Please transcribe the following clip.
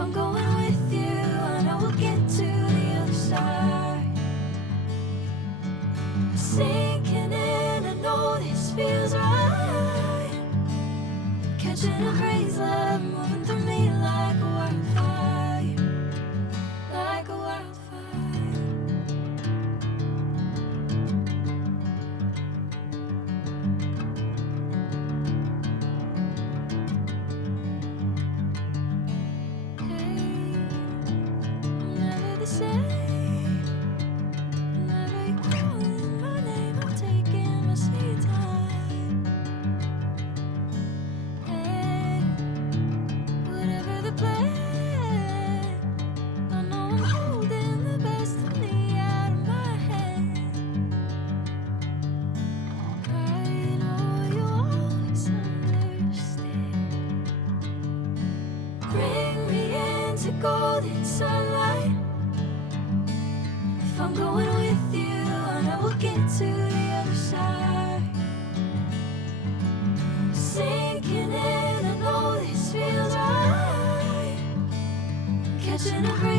I'm going with you, I know we'll get to the other side. Sinking in, I know this feels right. Catching a crazy love, moving through me like a wildfire, like a wildfire. Hey, I'm never the same. Whenever you're calling my name, I'm taking my sweet time. Hey, whatever the plan, I know I'm holding the best of me out of my hand. I know you always understand. Bring me into golden sunlight. If I'm going with you, I know we'll get to the other side. Sinking in, I know this feels right. Catching a breeze.